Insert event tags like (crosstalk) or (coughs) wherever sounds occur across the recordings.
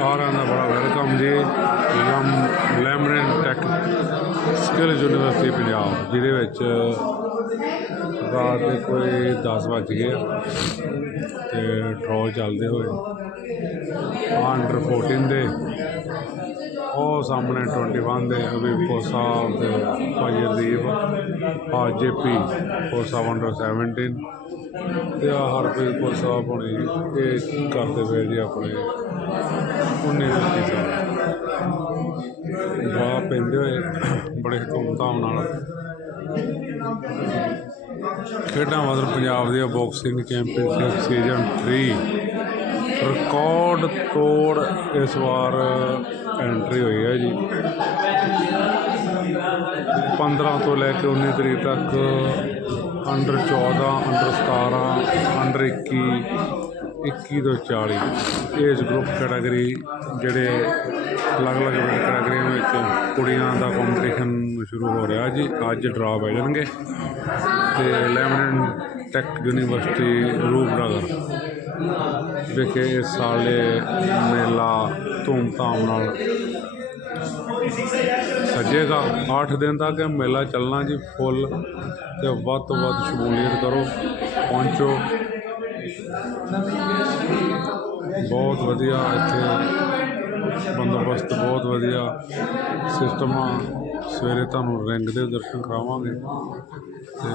ਸਾਰਿਆਂ ਦਾ ਬੜਾ ਵੈਲਕਮ ਜੀ। ਲਮ Lamrin tech skill university Punjab, ਜਿਹਦੇ ਵਿੱਚ ਰਾਤ ਦੇ ਕੋਈ 10 ਵੱਜ ਗਏ ਆ ਤੇ ਡਰਾਅ ਚੱਲਦੇ ਹੋਏ। ਅੰਡਰ 14 ਦੇ। ਉਹ ਸਾਹਮਣੇ 21 ਦੇ ਅਭੀ ਕੋਸਾ ਤੇ ਭਾਜੀ ਰਦੀਪ ਆ ਜੇਪੀ ਕੋਸਾ ਅੰਡਰ 17 ਤੇ ਆ ਹਰਪ੍ਰੀਤ ਸਾਹਿਬ ਹੋਣੀ ਇਹ ਕਰਦੇ ਪਏ ਜੀ ਆਪਣੇ 19 ਵੀਹ ਸਾਲ ਡਰਾ ਪੈਂਦੇ ਹੋਏ (coughs) ਬੜੇ ਧੂਮਧਾਮ ਨਾਲ ਖੇਡਾਂ ਮਦਰ ਪੰਜਾਬ ਦੀ ਬਾਕਸਿੰਗ ਚੈਂਪੀਅਨਸ਼ਿਪ ਸੀਜ਼ਨ 3 ਰਿਕਾਰਡ ਤੋੜ ਇਸ ਵਾਰ ਐਂਟਰੀ ਹੋਈ ਹੈ ਜੀ। 15 ਤੋਂ ਲੈ ਕੇ 19 ਤਰੀਕ ਤੱਕ ਅੰਡਰ 14 ਅੰਡਰ 17 ਅੰਡਰ 21 21 ਤੋਂ 40 ਏਜ ਗਰੁੱਪ ਕੈਟਾਗਰੀ ਜਿਹੜੇ ਅਲੱਗ-ਅਲੱਗ ਕੈਟਾਗਰੀਆਂ ਵਿੱਚ ਕੁੜੀਆਂ ਦਾ ਕੰਪੀਟੀਸ਼ਨ ਸ਼ੁਰੂ ਹੋ ਰਿਹਾ ਜੀ। ਅੱਜ ਡਰਾ ਪੈ ਜਾਣਗੇ ਤੇ ਲੈਮਨ ਟੈਕ ਯੂਨੀਵਰਸਿਟੀ ਰੂਪਨਗਰ ਵਿਖੇ ਇਸ ਸਾਲੇ ਮੇਲਾ ਧੂਮਧਾਮ ਨਾਲ ਸੱਜੇਗਾ। 8 ਦਿਨ ਤੱਕ ਮੇਲਾ ਚੱਲਣਾ ਜੀ, ਫੁੱਲ ਤੇ ਵੱਧ ਤੋਂ ਵੱਧ ਸ਼ਮੂਲੀਅਤ ਕਰੋ, ਪਹੁੰਚੋ। ਬਹੁਤ ਵਧੀਆ ਇੱਥੇ ਬੰਦੋਬਸਤ, ਬਹੁਤ ਵਧੀਆ ਸਿਸਟਮ। ਆ ਸਵੇਰੇ ਤੁਹਾਨੂੰ ਰਿੰਗ ਦੇ ਦਰਸ਼ਨ ਕਰਾਵਾਂਗੇ। ਤੇ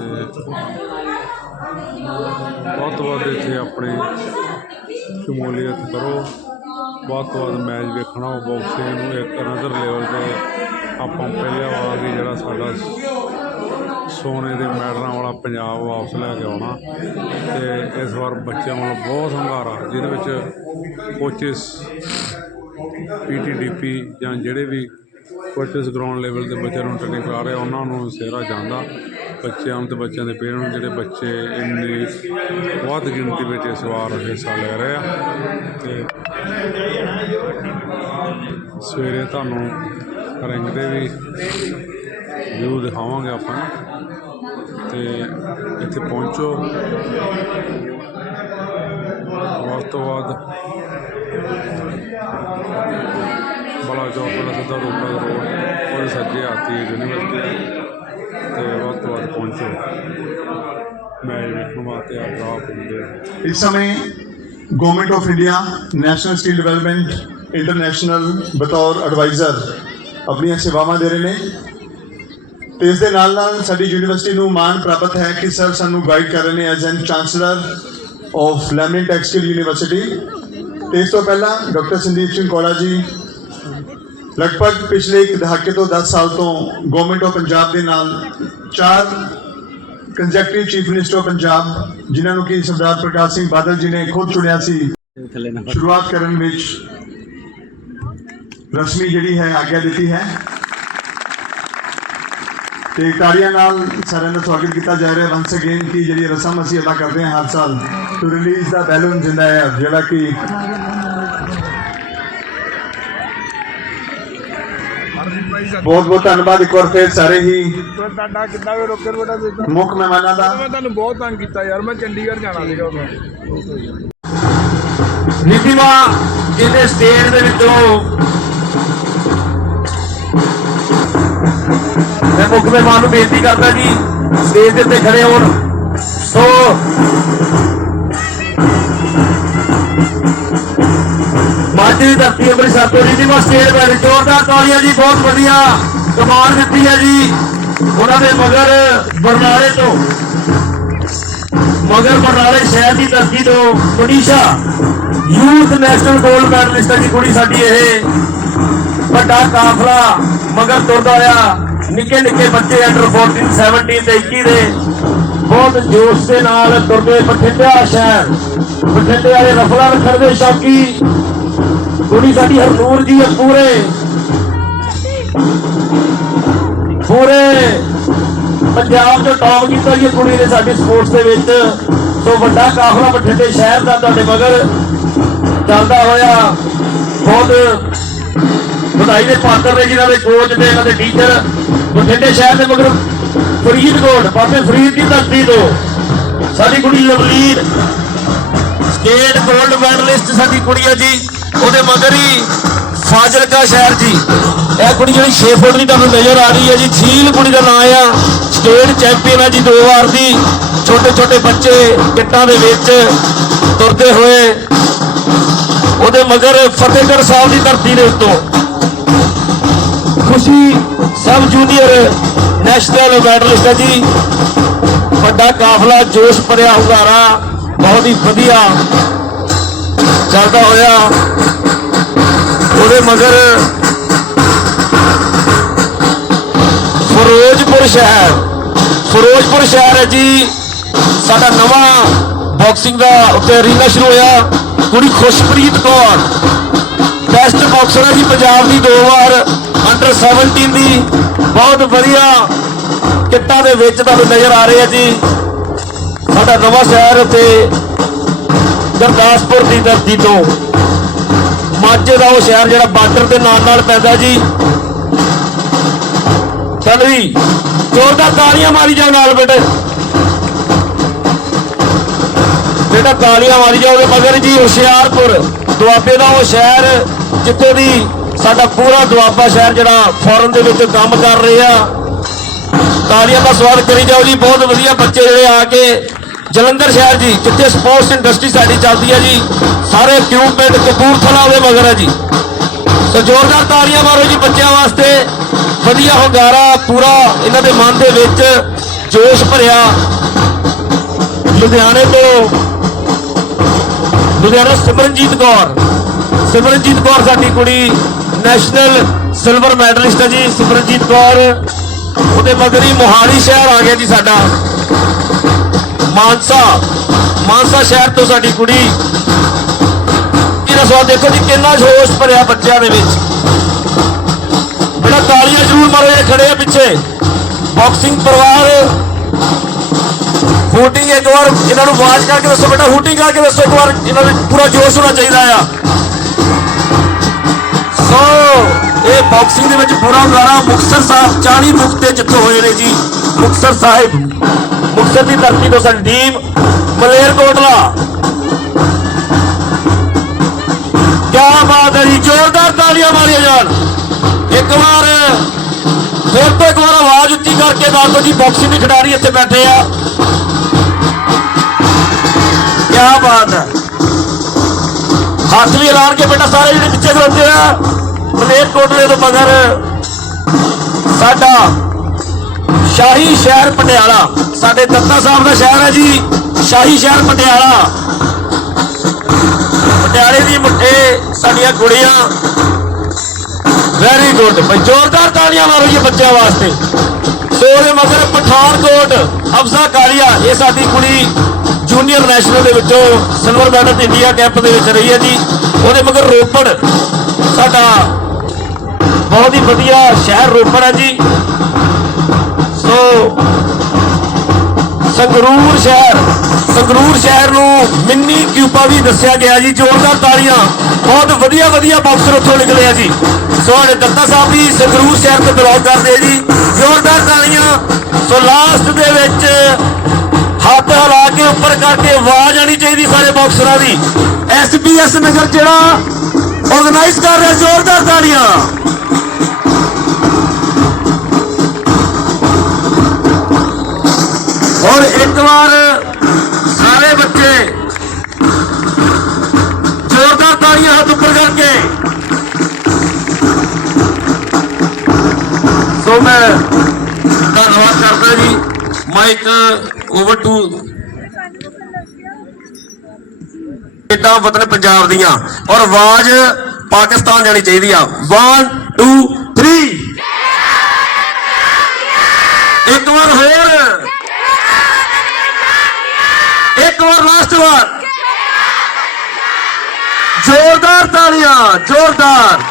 ਬਹੁਤ ਤੋਂ ਵੱਧ ਇੱਥੇ ਆਪਣੀ ਸ਼ਮੂਲੀਅਤ ਕਰੋ। ਵੱਧ ਤੋਂ ਵੱਧ ਮੈਚ ਵੇਖਣਾ ਉਹ ਬਾਕਸਿੰਗ ਨੂੰ ਇੱਕ ਅਨਦਰ ਲੈਵਲ ਤੇ ਆਪਾਂ ਪਹਿਲਿਆਂ ਵਾਰ ਵੀ ਜਿਹੜਾ ਸਾਡਾ ਸੋਨੇ ਦੇ ਮੈਡਲਾਂ ਵਾਲਾ ਪੰਜਾਬ ਵਾਪਸ ਲੈ ਕੇ ਆਉਣਾ ਤੇ ਇਸ ਵਾਰ ਬੱਚਿਆਂ ਵੱਲੋਂ ਬਹੁਤ ਹੰਗਾਰਾ ਜਿਹਦੇ ਵਿੱਚ ਕੋਚਿਸ ਪੀਟੀਡੀਪੀ ਜਾਂ ਜਿਹੜੇ ਵੀ ਕੋਚਿਸ ਗਰਾਊਂਡ ਲੈਵਲ ਤੇ ਬੱਚਿਆਂ ਨੂੰ ਟ੍ਰੇਨਿੰਗ ਕਰਾ ਰਹੇ ਆ, ਉਹਨਾਂ ਨੂੰ ਸਿਹਰਾ ਜਾਂਦਾ। ਬੱਚਿਆਂ ਨੂੰ ਤੇ ਬੱਚਿਆਂ ਦੇ ਪੇਰੈਂਟਸ ਨੂੰ ਜਿਹੜੇ ਬੱਚੇ ਇੰਨੀ ਬਹੁਤ ਗਿਣਤੀ ਵਿੱਚ ਇਸ ਵਾਰ ਹਿੱਸਾ ਲੈ ਰਹੇ ਆ। ਤੇ ਸਵੇਰੇ ਤੁਹਾਨੂੰ ਰਿੰਗ ਦੇ ਵੀ ਵਿਊ ਦਿਖਾਵਾਂਗੇ ਆਪਾਂ ਤੇ ਇੱਥੇ ਪਹੁੰਚੋ। ਵੱਧ ਤੋਂ ਵੱਧ ਬੜਾ ਚੌਕ ਦਾ ਸਿੱਧਾ ਰੋਪੜ ਰੋਡ। ਉਹਦੇ ਸੱਜੇ ਆਤੀ ਹੈ ਯੂਨੀਵਰਸਿਟੀ ਤੇ ਵੱਧ ਤੋਂ ਵੱਧ ਪਹੁੰਚੋ। ਮੈਚ ਵੇਖਣ ਵਾਸਤੇ ਆ ਡਰਾ ਪੈਂਦੇ ਆ ਇਸ ਸਮੇਂ government of India national skill development international ਬਤੌਰ ਐਡਵਾਈਜ਼ਰ ਆਪਣੀਆਂ ਸੇਵਾਵਾਂ ਦੇ ਰਹੇ ਨੇ। ਤੇ ਇਸ ਦੇ ਨਾਲ ਨਾਲ ਸਾਡੀ ਯੂਨੀਵਰਸਿਟੀ ਨੂੰ ਮਾਣ ਪ੍ਰਾਪਤ ਹੈ ਕਿ ਸਰ ਸਾਨੂੰ ਗਾਈਡ ਕਰ ਰਹੇ ਨੇ as an chancellor of Lamrin textile university ਤੇ ਇਸ ਤੋਂ ਪਹਿਲਾਂ ਡਾਕਟਰ ਸੰਦੀਪ ਸਿੰਘ ਕੋਲਾ ਜੀ ਲਗਭਗ ਪਿਛਲੇ ਇੱਕ ਦਹਾਕੇ ਤੋਂ 10 ਸਾਲ ਤੋਂ ਗਵਰਨਮੈਂਟ ਆਫ ਪੰਜਾਬ ਦੇ ਨਾਲ ਚਾਰ consecutive chief minister of Punjab, ਜਿਨ੍ਹਾਂ ਨੂੰ ਕਿ ਸਰਦਾਰ ਪ੍ਰਕਾਸ਼ ਸਿੰਘ ਬਾਦਲ ਜੀ ਨੇ ਖੁਦ ਚੁਣਿਆ ਸੀ। ਸ਼ੁਰੂਆਤ ਕਰਨ ਵਿੱਚ ਰਸਮੀ ਜਿਹੜੀ ਹੈ, ਆਗਿਆ ਦਿੱਤੀ ਹੈ। ਤੇ ਤਾੜੀਆਂ ਨਾਲ ਸਾਰਿਆਂ ਦਾ ਸਵਾਗਤ ਕੀਤਾ ਜਾ ਰਿਹਾ। ਵੰਸ ਅਗੇਨ ਕਿ ਜਿਹੜੀ ਰਸਮ ਅਸੀਂ ਅਦਾ ਕਰਦੇ ਹਾਂ ਹਰ ਸਾਲ ਟੂ ਰਿਲੀਜ਼ ਦਾ ਬੈਲੂਨ ਜਿੰਦਾ ਹੈ ਜਿਹੜਾ ਕਿ ਬਹੁਤ ਬਹੁਤ ਧੰਨਵਾਦ ਇੱਕ ਵਾਰ ਫਿਰ ਸਾਰੇ ਹੀ। ਤੁਹਾਡਾ ਕਿੱਦਾਂ ਵੀ ਰੋਕਰ ਬੜਾ ਦਿੱਤਾ ਮੁੱਖ ਮਹਿਮਾਨਾਂ ਦਾ। ਮੈਂ ਤੁਹਾਨੂੰ ਬਹੁਤ ਤੰਗ ਕੀਤਾ ਯਾਰ ਮੈਂ ਚੰਡੀਗੜ੍ਹ ਜਾਣਾ ਸੀਗਾ ਉਦੋਂ ਨੀਤੀਮਾ ਜਿਹਦੇ ਸਟੇਜ ਦੇ ਵਿੱਚੋਂ ਮੈਂ ਮੁੱਖ ਮਹਿਮਾਨ ਨੂੰ ਬੇਨਤੀ ਕਰਦਾ ਜੀ, ਸਟੇਜ ਦੇ ਉੱਤੇ ਖੜੇ ਹੋਣ। ਸੋ, ਮਾਝੇ ਦੀ ਧਰਤੀ ਅੰਮ੍ਰਿਤਸਰ ਤੋਂ ਨੀਤੀਮਾ ਸਟੇਜ ਬੈਠ ਜ਼ੋਰਦਾਰ ਤਾਲੀਆਂ ਜੀ, ਬਹੁਤ ਵਧੀਆ ਕਮਾਲ ਦਿੱਤੀ ਹੈ ਜੀ। ਉਹਨਾਂ ਦੇ ਮਗਰ ਬਰਨਾਲੇ ਤੋਂ, ਮਗਰ ਬਰਨਾਲੇ ਸ਼ਹਿਰ ਦੀ ਧਰਤੀ ਤੋਂ Manisha, youth national gold medalist ਦੀ ਕੁੜੀ ਸਾਡੀ ਇਹ। ਵੱਡਾ ਕਾਫਲਾ ਮਗਰ ਤੁਰਦਾ ਆ ਨਿੱਕੇ ਨਿੱਕੇ ਬੱਚੇ ਅੰਡਰ 14 17 ਤੇ 21 ਦੇ ਬਹੁਤ ਜੋਸ਼ ਦੇ ਨਾਲ ਤੁਰਦੇ ਬਠਿੰਡਾ ਸ਼ਹਿਰ। ਬਠਿੰਡੇ ਵਾਲੇ ਰਫਲਾ ਰੱਖਣ ਸ਼ੌਕੀ। ਕੁੜੀ ਸਾਡੀ ਹਰਨੂਰ ਜੀ ਪੂਰੇ। ਪੂਰੇ। ਪੰਜਾਬ ਤੋਂ ਟੌਪ ਕੀਤਾ ਜੀ ਕੁੜੀ ਨੇ ਸਾਡੇ ਸਪੋਰਟਸ ਦੇ ਵਿੱਚ। ਸੋ ਵੱਡਾ ਕਾਫਲਾ ਬਠਿੰਡੇ ਸ਼ਹਿਰ ਦਾ ਤੁਹਾਡੇ ਮਗਰ। ਚੱਲਦਾ ਹੋਇਆ ਬਹੁਤ ਵਧਾਈ ਦੇ ਪਾਤਰ ਨੇ ਜਿਨ੍ਹਾਂ ਦੇ ਕੋਚ ਤੇ ਇਹਨਾਂ ਦੇ ਟੀਚਰ ਬਠਿੰਡੇ ਸ਼ਹਿਰ ਦੇ ਮਗਰ ਫਰੀਦਕੋਟ, ਬਾਬੇ ਫਰੀਦ ਦੀ ਧਰਤੀ ਤੋਂ। ਸਾਡੀ ਕੁੜੀ ਲਵਲੀਨ, ਸਟੇਟ ਗੋਲਡ ਮੈਡਲਿਸਟ ਸਾਡੀ ਕੁੜੀ ਹੈ ਜੀ। ਉਹਦੇ ਮਗਰ ਹੀ ਫਾਜ਼ਿਲਕਾ ਸ਼ਹਿਰ ਜੀ। ਇਹ ਕੁੜੀ ਜਿਹੜੀ 6 ਫੁੱਟ ਦੀ ਤੁਹਾਨੂੰ ਨਜ਼ਰ ਆ ਰਹੀ ਹੈ ਜੀ। ਝੀਲ ਕੁੜੀ ਦਾ ਨਾਂ ਆ। ਸਟੇਟ ਚੈਂਪੀਅਨ ਆ ਜੀ ਦੋ ਵਾਰ ਦੀ। ਛੋਟੇ ਛੋਟੇ ਬੱਚੇ ਕਿੱਟਾਂ ਦੇ ਵਿੱਚ ਤੁਰਦੇ ਹੋਏ ਉਹਦੇ ਮਗਰ ਫਤਿਹਗੜ੍ਹ ਸਾਹਿਬ ਦੀ ਧਰਤੀ ਦੇ ਉੱਤੋਂ। ਖੁਸ਼ੀ ਸਬ ਜੂਨੀਅਰ ਨੈਸ਼ਨਲ ਮੈਡਲਿਸਟ ਹੈ ਜੀ। ਵੱਡਾ ਕਾਫਲਾ, ਜੋਸ਼ ਭਰਿਆ ਹੁੰਗਾਰਾ, ਬਹੁਤ ਹੀ ਵਧੀਆ ਚੱਲਦਾ ਹੋਇਆ। ਉਹਦੇ ਮਗਰ ਫਿਰੋਜ਼ਪੁਰ ਸ਼ਹਿਰ ਫਿਰੋਜ਼ਪੁਰ ਸ਼ਹਿਰ ਹੈ ਜੀ। ਸਾਡਾ ਨਵਾਂ ਬਾਕਸਿੰਗ ਦਾ ਉੱਤੇ ਅਰੀਨਾ ਸ਼ੁਰੂ ਹੋਇਆ। ਕੁੜੀ ਖੁਸ਼ਪ੍ਰੀਤ ਕੌਰ ਬੈਸਟ ਬਾਕਸਰ ਹੈ ਜੀ ਪੰਜਾਬ ਦੀ ਦੋ ਵਾਰ ਅੰਡਰ 17 ਦੀ। ਬਹੁਤ ਵਧੀਆ ਕਿੱਟਾਂ ਦੇ ਵਿੱਚ ਤੁਹਾਨੂੰ ਨਜ਼ਰ ਆ ਰਹੇ ਆ ਜੀ। ਸਾਡਾ ਨਵਾਂ ਸ਼ਹਿਰ ਉੱਤੇ ਗੁਰਦਾਸਪੁਰ ਦੀ ਧਰਤੀ ਤੋਂ। ਮਾਝੇ ਦਾ ਉਹ ਸ਼ਹਿਰ ਜਿਹੜਾ ਬਾਰਡਰ ਦੇ ਨਾਲ ਨਾਲ ਪੈਂਦਾ ਜੀ। ਚੱਲ ਵੀ ਜ਼ੋਰਦਾਰ ਤਾਲੀਆਂ ਮਾਰੀ ਜਾਓ ਨਾਲ ਬੇਟੇ। ਜਿਹੜਾ ਤਾਲੀਆਂ ਮਾਰੀ ਜਾਓ ਉਹਦੇ ਮਗਰ ਜੀ ਹੁਸ਼ਿਆਰਪੁਰ, ਦੁਆਬੇ ਦਾ ਉਹ ਸ਼ਹਿਰ ਜਿੱਥੇ ਦੀ ਸਾਡਾ ਪੂਰਾ ਦੁਆਬਾ ਸ਼ਹਿਰ ਜਿਹੜਾ ਫੋਰਨ ਦੇ ਵਿੱਚ ਕੰਮ ਕਰ ਰਿਹਾ ਤਾਲੀਆਂ ਦਾ ਸਵਾਗਤ ਕਰੀ ਜਾਓ ਜੀ, ਬਹੁਤ ਵਧੀਆ ਬੱਚੇ ਜਿਹੜੇ ਆ ਕੇ ਜਲੰਧਰ ਸ਼ਹਿਰ ਜੀ, ਜਿੱਥੇ ਸਪੋਰਟਸ ਇੰਡਸਟਰੀ ਸਾਡੀ ਚੱਲਦੀ ਹੈ ਜੀ, ਸਾਰੇ ਇਕਵਿਪਮੈਂਟ ਕਪੂਰਥਲਾ ਦੇ ਮਗਰ ਹੈ ਜੀ। ਸੋ ਜ਼ੋਰਦਾਰ ਤਾਲੀਆਂ ਮਾਰੋ ਜੀ ਬੱਚਿਆਂ ਵਾਸਤੇ, ਵਧੀਆ ਹੁੰਗਾਰਾ ਪੂਰਾ ਇਹਨਾਂ ਦੇ ਮਨ ਦੇ ਵਿੱਚ ਜੋਸ਼ ਭਰਿਆ। ਲੁਧਿਆਣੇ ਤੋਂ ਲੁਧਿਆਣਾ ਸਿਮਰਨਜੀਤ ਕੌਰ। ਸਿਮਰਨਜੀਤ ਕੌਰ, ਸਾਡੀ ਕੁੜੀ ਨੈਸ਼ਨਲ ਸਿਲਵਰ ਮੈਡਲਿਸਟ ਹੈ ਜੀ। ਸਿਮਰਨਜੀਤ ਕੌਰ, ਉਹਦੇ ਮਗਰ ਮੋਹਾਲੀ ਸ਼ਹਿਰ ਆ ਗਿਆ ਜੀ ਸਾਡਾ। ਮਾਨਸਾ ਮਾਨਸਾ ਸ਼ਹਿਰ ਤੋਂ ਸਾਡੀ ਕੁੜੀ। ਇਹਦਾ ਸਵਾਦ ਦੇਖੋ ਜੀ, ਕਿੰਨਾ ਜੋਸ਼ ਭਰਿਆ ਬੱਚਿਆਂ ਦੇ ਵਿੱਚ। ਬੜਾ ਤਾਲੀਆਂ ਜ਼ਰੂਰ ਮਾਰੋ, ਇਹ ਖੜੇ ਆ ਪਿੱਛੇ। ਬਾਕਸਿੰਗ ਪਰਿਵਾਰ। ਹੂਟਿੰਗ ਇੱਕ ਵਾਰ ਇਹਨਾਂ ਨੂੰ ਆਵਾਜ਼ ਕਰਕੇ ਦੱਸੋ, ਬੇਟਾ ਹੂਟਿੰਗ ਕਰਕੇ ਦੱਸੋ ਇੱਕ ਵਾਰ। ਇਹਨਾਂ ਵਿੱਚ ਪੂਰਾ ਜੋਸ਼ ਹੋਣਾ ਚਾਹੀਦਾ ਆ। ਸੋ ਇਹ ਬਾਕਸਿੰਗ ਦੇ ਵਿੱਚ ਪੂਰਾ ਹੁੰਗਾਰਾ ਮੁਕਤਸਰ ਸਾਹਿਬ 40 ਮੁਕਤੇ ਜਿੱਥੋਂ ਹੋਏ ਨੇ ਜੀ। ਮੁਕਤਸਰ ਸਾਹਿਬ, ਮੁਕਤਸਰ ਦੀ ਧਰਤੀ ਤੋਂ ਸਾਡੀ ਟੀਮ ਮਲੇਰਕੋਟਲਾ। ਕਿਆ ਬਾਤ ਹੈ ਜੀ, ਜ਼ੋਰਦਾਰ ਤਾਲੀਆਂ ਮਾਰੀਆਂ ਜਾਣ। ਇੱਕ ਵਾਰ, ਫਿਰ ਤੋਂ ਇੱਕ ਵਾਰ ਆਵਾਜ਼ ਉੱਚੀ ਕਰਕੇ ਦੱਸ ਦਿਓ ਜੀ ਬਾਕਸਿੰਗ ਦੇ ਖਿਡਾਰੀ ਇੱਥੇ ਬੈਠੇ ਆ। ਕਿਆ ਬਾਤ ਹੈ। ਹੱਥ ਵੀ ਐਲਾਨ ਕੇ ਬੇਟਾ ਸਾਰੇ ਜਿਹੜੇ ਪਿੱਛੇ ਖਲੋਤੇ ਆ। ਮਲੇਰਕੋਟਲੇ ਤੋਂ ਮਗਰ ਸਾਡਾ ਸ਼ਾਹੀ ਸ਼ਹਿਰ ਪਟਿਆਲਾ, ਸਾਡੇ ਦੱਤਾ ਸਾਹਿਬ ਦਾ ਸ਼ਹਿਰ ਹੈ ਜੀ, ਸ਼ਾਹੀ ਸ਼ਹਿਰ ਪਟਿਆਲਾ। ਪਟਿਆਲੇ ਦੀ ਮੁੱਠੇ ਸਾਡੀਆਂ ਕੁੜੀਆਂ ਵੈਰੀ ਗੁੱਡ ਬਈ ਜ਼ੋਰਦਾਰ ਤਾਲੀਆਂ ਮਾਰੋ ਜੀ ਬੱਚਿਆਂ ਵਾਸਤੇ। ਸੋ ਉਹਦੇ ਮਗਰ ਪਠਾਨਕੋਟ ਅਫਜ਼ਾ ਕਾਲੀਆ, ਇਹ ਸਾਡੀ ਕੁੜੀ ਜੂਨੀਅਰ ਨੈਸ਼ਨਲ ਦੇ ਵਿੱਚੋਂ ਸਿਲਵਰ ਮੈਡਲ ਇੰਡੀਆ ਕੈਂਪ ਦੇ ਵਿੱਚ ਰਹੀ ਹੈ ਜੀ। ਉਹਦੇ ਮਗਰ ਰੋਪੜ, ਸਾਡਾ ਬਹੁਤ ਹੀ ਵਧੀਆ ਸ਼ਹਿਰ ਰੋਪੜ ਹੈ ਜੀ। ਸੋ ਸੰਗਰੂਰ ਸ਼ਹਿਰ ਸੰਗਰੂਰ ਸ਼ਹਿਰ ਨੂੰ ਮਿੰਨੀ ਕਿਊਪਾ ਵੀ ਦੱਸਿਆ ਗਿਆ ਜੀ, ਜ਼ੋਰਦਾਰ ਤਾਲੀਆਂ ਬਹੁਤ ਵਧੀਆ ਵਧੀਆ ਬਾਕਸਰ ਉੱਥੋਂ ਨਿਕਲੇ ਆ ਜੀ। ਸੋ ਸਾਡੇ ਦੱਤਾ ਸਾਹਿਬ ਵੀ ਸੰਗਰੂਰ ਸ਼ਹਿਰ ਤੋਂ ਬਿਲੋਂਗ ਕਰਦੇ ਜੀ। ਜ਼ੋਰਦਾਰ ਤਾਲੀਆਂ ਸੋ ਲਾਸਟ ਦੇ ਵਿੱਚ ਹੱਥ ਹਿਲਾ ਕੇ ਉੱਪਰ ਕਰਕੇ ਆਵਾਜ਼ ਆਣੀ ਚਾਹੀਦੀ ਸਾਰੇ ਬਾਕਸਰਾਂ ਦੀ। ਐਸਪੀਐਸ ਨਗਰ ਜਿਹੜਾ ਆਰਗੇਨਾਈਜ਼ ਕਰ ਰਿਹਾ ਜ਼ੋਰਦਾਰ ਤਾਲੀਆਂ ਔਰ ਇੱਕ ਵਾਰ ਸਾਰੇ ਬੱਚੇ ਜ਼ੋਰਦਾਰ ਤਾੜੀਆਂ ਹੱਥ ਉੱਪਰ ਕਰਕੇ। ਸੋ ਮੈਂ ਧੰਨਵਾਦ ਕਰਦਾ ਜੀ। ਮਾਈਕ ਓਵਰ ਟੂ ਕਿੱਦਾਂ ਵਤਨ ਪੰਜਾਬ ਦੀਆਂ। ਔਰ ਆਵਾਜ਼ ਪਾਕਿਸਤਾਨ ਜਾਣੀ ਚਾਹੀਦੀ ਆ। 1 2 3 ਇੱਕ ਵਾਰ ਹੋਰ ਇੱਕ ਵਾਰ ਲਾਸਟ ਵਾਰ ਜ਼ੋਰਦਾਰ ਤਾਲੀਆਂ ਜ਼ੋਰਦਾਰ